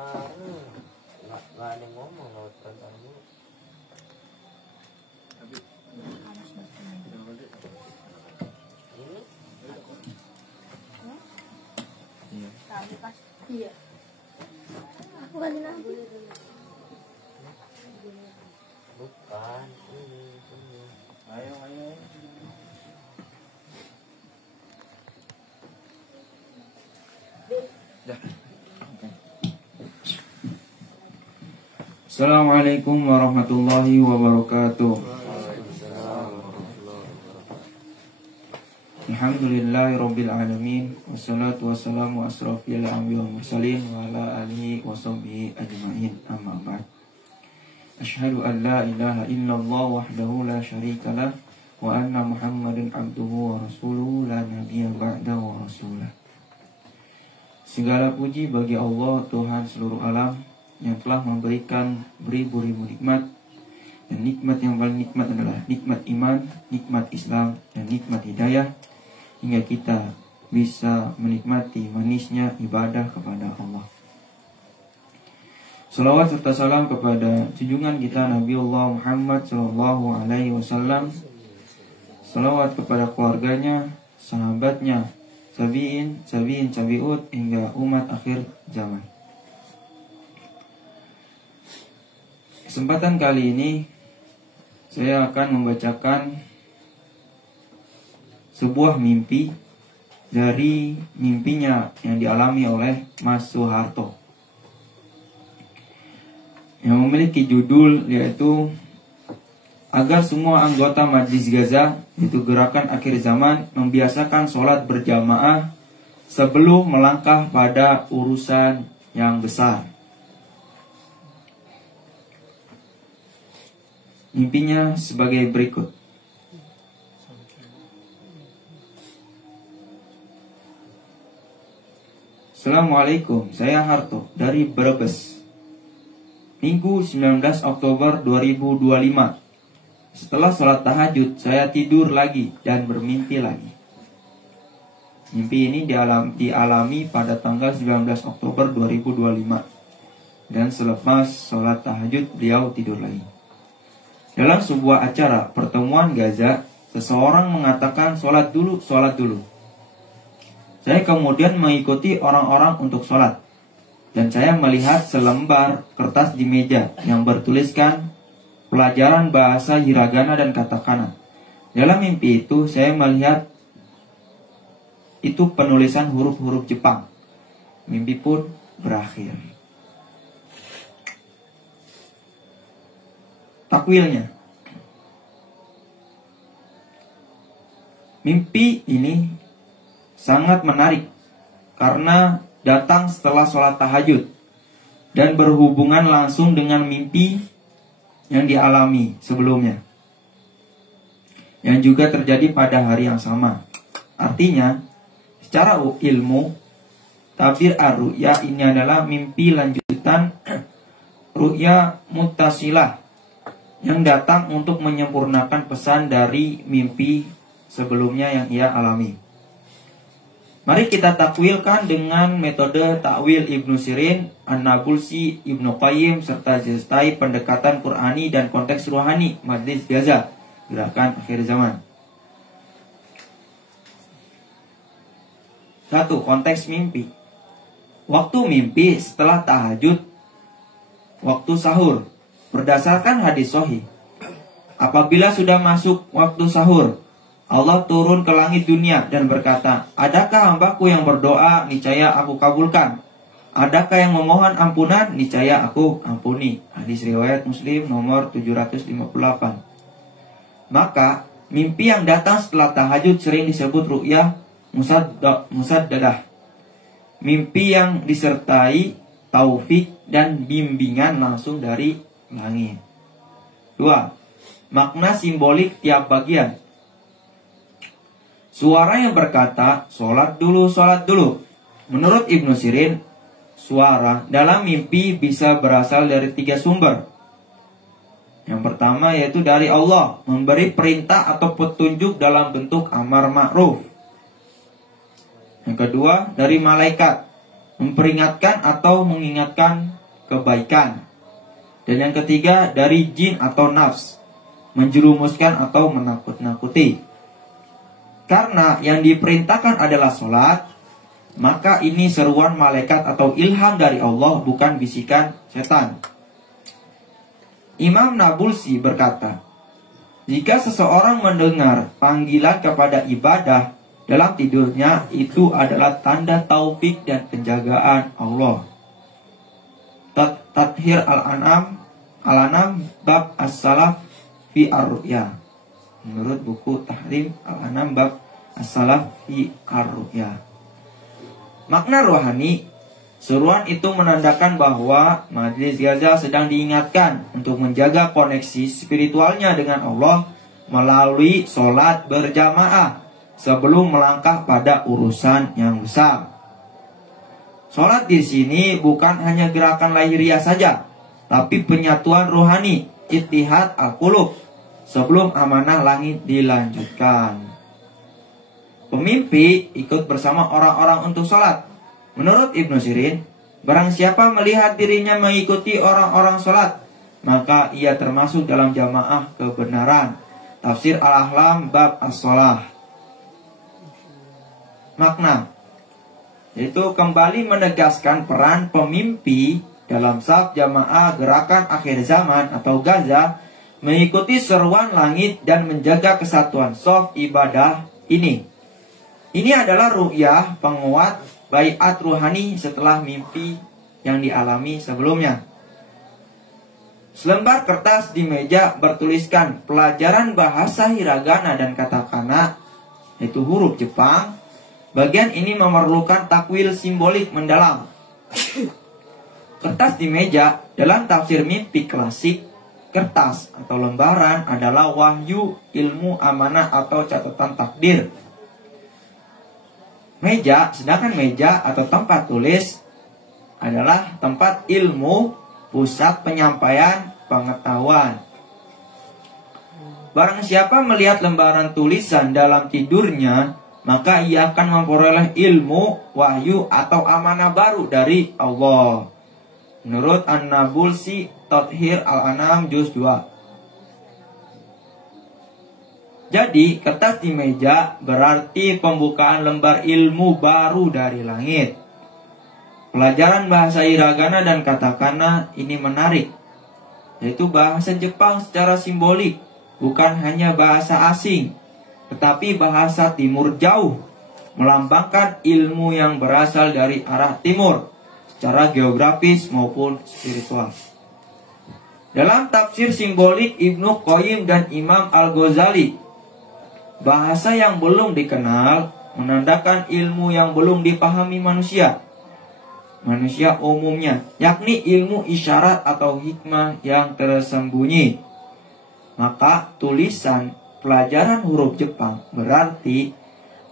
Nggak ada yang ngomong lewat perantara mulut. Ini? Iya. Aku ganti lampu. Bukan, ini. Ayo. Assalamualaikum warahmatullahi wabarakatuh. Alhamdulillahirabbil alamin wassalatu wassalamu asrofil anbiya'i wal mursalin wa ala alihi washabbihi ajmain, amma ba'd. Asyhadu an la ilaha illallah wahdahu la syarikalah wa anna Muhammadan abduhu wa rasuluhu la nabiyya ba'dahu wa rasulah. Segala puji bagi Allah, Tuhan seluruh alam, yang telah memberikan beribu-ribu nikmat. Dan nikmat yang paling nikmat adalah nikmat iman, nikmat Islam, dan nikmat hidayah, hingga kita bisa menikmati manisnya ibadah kepada Allah. Salawat serta salam kepada junjungan kita Nabiullah Muhammad SAW. Salawat kepada keluarganya, sahabatnya, tabi'ut hingga umat akhir zaman. Kesempatan kali ini saya akan membacakan sebuah mimpi dari mimpinya yang dialami oleh Mas Soeharto, yang memiliki judul yaitu agar semua anggota Majlis Gaza, itu gerakan akhir zaman, membiasakan sholat berjamaah sebelum melangkah pada urusan yang besar. Mimpinya sebagai berikut. Assalamualaikum, saya Harto dari Brebes. Minggu 19 Oktober 2025. Setelah sholat tahajud, saya tidur lagi dan bermimpi lagi. Mimpi ini dialami pada tanggal 19 Oktober 2025. Dan selepas sholat tahajud, beliau tidur lagi. Dalam sebuah acara pertemuan Gaza, seseorang mengatakan sholat dulu. Saya kemudian mengikuti orang-orang untuk sholat. Dan saya melihat selembar kertas di meja yang bertuliskan pelajaran bahasa hiragana dan katakana. Dalam mimpi itu saya melihat itu penulisan huruf-huruf Jepang. Mimpi pun berakhir. Takwilnya. Mimpi ini sangat menarik karena datang setelah sholat tahajud dan berhubungan langsung dengan mimpi yang dialami sebelumnya, yang juga terjadi pada hari yang sama. Artinya, secara ilmu, tabir ar-ru'ya ini adalah mimpi lanjutan ru'ya muttasilah yang datang untuk menyempurnakan pesan dari mimpi sebelumnya yang ia alami. Mari kita takwilkan dengan metode takwil Ibnu Sirin, An-Nabulsi, Ibnu Qayyim, serta sertai pendekatan Qur'ani dan konteks ruhani Majlis Gaza, gerakan akhir zaman. 1. Konteks mimpi. Waktu mimpi setelah tahajud, waktu sahur. Berdasarkan hadis sahih, apabila sudah masuk waktu sahur, Allah turun ke langit dunia dan berkata, adakah hambaku yang berdoa, niscaya aku kabulkan. Adakah yang memohon ampunan, niscaya aku ampuni. Hadis riwayat Muslim nomor 758. Maka, mimpi yang datang setelah tahajud sering disebut ru'yah musaddadah. Mimpi yang disertai taufik dan bimbingan langsung dari langit. 2. Makna simbolik tiap bagian. Suara yang berkata, sholat dulu. Menurut Ibnu Sirin, suara dalam mimpi bisa berasal dari 3 sumber. Yang pertama yaitu dari Allah, memberi perintah atau petunjuk dalam bentuk amar ma'ruf. Yang kedua, dari malaikat, memperingatkan atau mengingatkan kebaikan. Dan yang ketiga, dari jin atau nafs, menjerumuskan atau menakut-nakuti. Karena yang diperintahkan adalah sholat, maka ini seruan malaikat atau ilham dari Allah, bukan bisikan setan. Imam Nabulsi berkata, jika seseorang mendengar panggilan kepada ibadah dalam tidurnya, itu adalah tanda taufik dan penjagaan Allah. Tathir Al-Anam bab As-Salaf fi Ar-Ru'ya. Menurut buku Tahrim Al-Anam bab As-Salaf fi Ar-Ru'ya. Makna rohani, seruan itu menandakan bahwa majelis Gaza sedang diingatkan untuk menjaga koneksi spiritualnya dengan Allah melalui sholat berjamaah sebelum melangkah pada urusan yang besar. Sholat di sini bukan hanya gerakan lahiriah saja, tapi penyatuan rohani, ittihad al-qulub, sebelum amanah langit dilanjutkan. Pemimpi ikut bersama orang-orang untuk sholat. Menurut Ibnu Sirin, barang siapa melihat dirinya mengikuti orang-orang sholat, maka ia termasuk dalam jamaah kebenaran. Tafsir Al-Ahlam bab As-Sholah. Makna, yaitu kembali menegaskan peran pemimpi dalam saf jamaah gerakan akhir zaman atau Gaza, mengikuti seruan langit dan menjaga kesatuan shaf ibadah ini. Ini adalah ru'yah penguat baiat ruhani setelah mimpi yang dialami sebelumnya. Selembar kertas di meja bertuliskan pelajaran bahasa hiragana dan katakana, yaitu huruf Jepang. Bagian ini memerlukan takwil simbolik mendalam. Kertas di meja dalam tafsir mimpi klasik, kertas atau lembaran adalah wahyu, ilmu, amanah atau catatan takdir. Sedangkan meja atau tempat tulis adalah tempat ilmu, pusat penyampaian pengetahuan. Barang siapa melihat lembaran tulisan dalam tidurnya, maka ia akan memperoleh ilmu, wahyu atau amanah baru dari Allah. Menurut An-Nabulsi Tathir Al-Anam juz 2. Jadi, kertas di meja berarti pembukaan lembar ilmu baru dari langit. Pelajaran bahasa hiragana dan katakana ini menarik, yaitu bahasa Jepang secara simbolik, bukan hanya bahasa asing, tetapi bahasa timur jauh, melambangkan ilmu yang berasal dari arah timur, secara geografis maupun spiritual. Dalam tafsir simbolik Ibnu Qayyim dan Imam Al-Ghazali, bahasa yang belum dikenal menandakan ilmu yang belum dipahami manusia umumnya, yakni ilmu isyarat atau hikmah yang tersembunyi. Maka tulisan pelajaran huruf Jepang berarti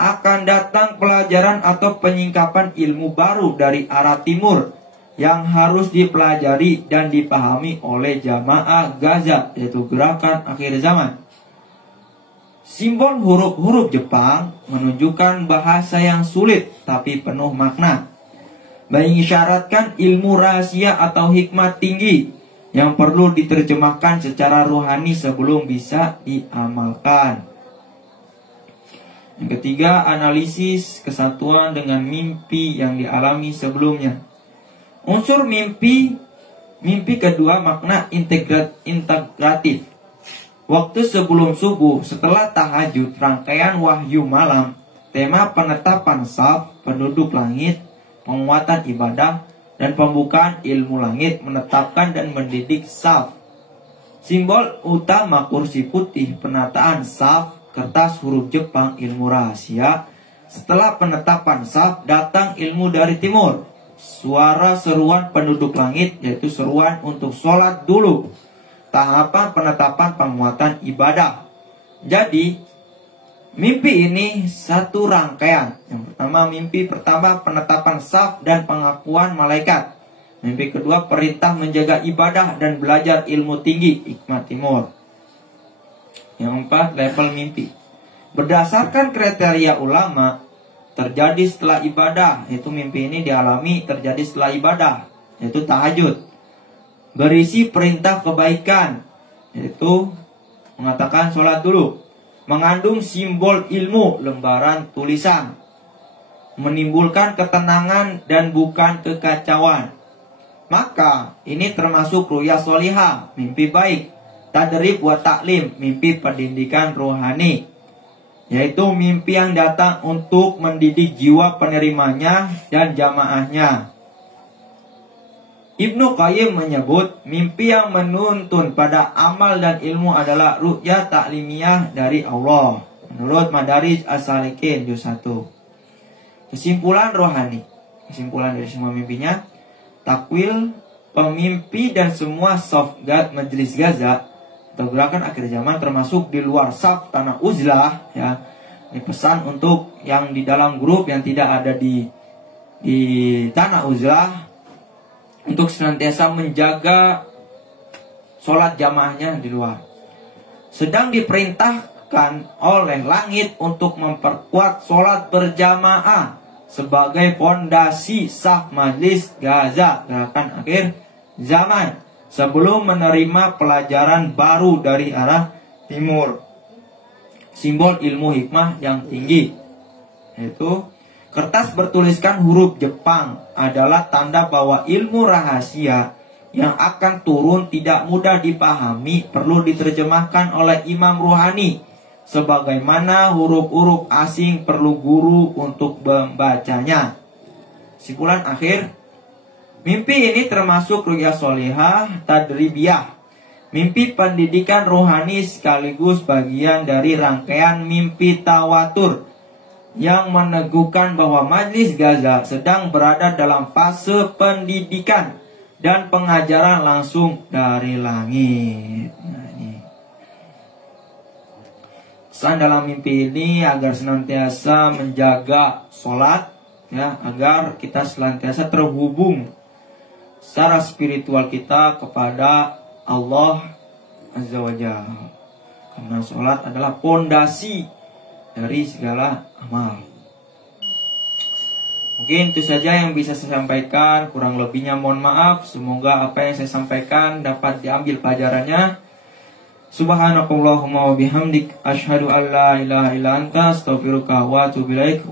akan datang pelajaran atau penyingkapan ilmu baru dari arah timur yang harus dipelajari dan dipahami oleh jamaah Gaza, yaitu gerakan akhir zaman. Simbol huruf-huruf Jepang menunjukkan bahasa yang sulit tapi penuh makna, mengisyaratkan ilmu rahasia atau hikmat tinggi yang perlu diterjemahkan secara rohani sebelum bisa diamalkan. Yang ketiga, analisis kesatuan dengan mimpi yang dialami sebelumnya. Unsur mimpi kedua makna integratif. Waktu sebelum subuh, setelah tahajud, rangkaian wahyu malam, tema penetapan saf, penduduk langit, penguatan ibadah, dan pembukaan ilmu langit, menetapkan dan mendidik saf. Simbol utama kursi putih, penataan saf, kertas huruf Jepang, ilmu rahasia. Setelah penetapan saf, datang ilmu dari timur. Suara seruan penduduk langit, yaitu seruan untuk sholat dulu. Tahapan penetapan penguatan ibadah. Jadi, mimpi ini satu rangkaian. Yang pertama, mimpi pertama penetapan saf dan pengakuan malaikat. Mimpi kedua, perintah menjaga ibadah dan belajar ilmu tinggi, hikmah timur. Yang empat, level mimpi. Berdasarkan kriteria ulama, terjadi setelah ibadah, yaitu mimpi ini dialami terjadi setelah ibadah, yaitu tahajud. Berisi perintah kebaikan, yaitu mengatakan sholat dulu. Mengandung simbol ilmu, lembaran tulisan. Menimbulkan ketenangan dan bukan kekacauan. Maka ini termasuk ruya solihah, mimpi baik. Tadrib wa taklim, mimpi pendidikan rohani, yaitu mimpi yang datang untuk mendidik jiwa penerimanya dan jamaahnya. Ibnu Qayyim menyebut mimpi yang menuntun pada amal dan ilmu adalah ru'ya taklimiyah dari Allah, menurut Madarij As-Salikin juz 1. Kesimpulan rohani, kesimpulan dari semua mimpinya, takwil pemimpi dan semua safgat Majelis Gaza atau gerakan akhir zaman, termasuk di luar saf tanah uzlah, ya. Ini pesan untuk yang di dalam grup yang tidak ada di tanah uzlah, untuk senantiasa menjaga sholat jamaahnya di luar. Sedang diperintahkan oleh langit untuk memperkuat sholat berjamaah sebagai fondasi saf Majelis Gaza gerakan akhir zaman, sebelum menerima pelajaran baru dari arah timur. Simbol ilmu hikmah yang tinggi, yaitu kertas bertuliskan huruf Jepang adalah tanda bahwa ilmu rahasia yang akan turun tidak mudah dipahami, perlu diterjemahkan oleh imam ruhani, sebagaimana huruf-huruf asing perlu guru untuk membacanya. Kesimpulan akhir, mimpi ini termasuk ru'ya sholihah tadribiyah, mimpi pendidikan rohani sekaligus bagian dari rangkaian mimpi tawatur yang meneguhkan bahwa Majelis Gaza sedang berada dalam fase pendidikan dan pengajaran langsung dari langit. Nah, ini pesan dalam mimpi ini agar senantiasa menjaga sholat, ya, agar kita senantiasa terhubung secara spiritual kita kepada Allah Azza wa Jalla. Karena sholat adalah pondasi dari segala amal. Mungkin itu saja yang bisa saya sampaikan. Kurang lebihnya mohon maaf. Semoga apa yang saya sampaikan dapat diambil pelajarannya. Subhanakallahumma wa bihamdik, asyhadu an la ilaha illa anta, astaghfiruka wa atubu ilaik.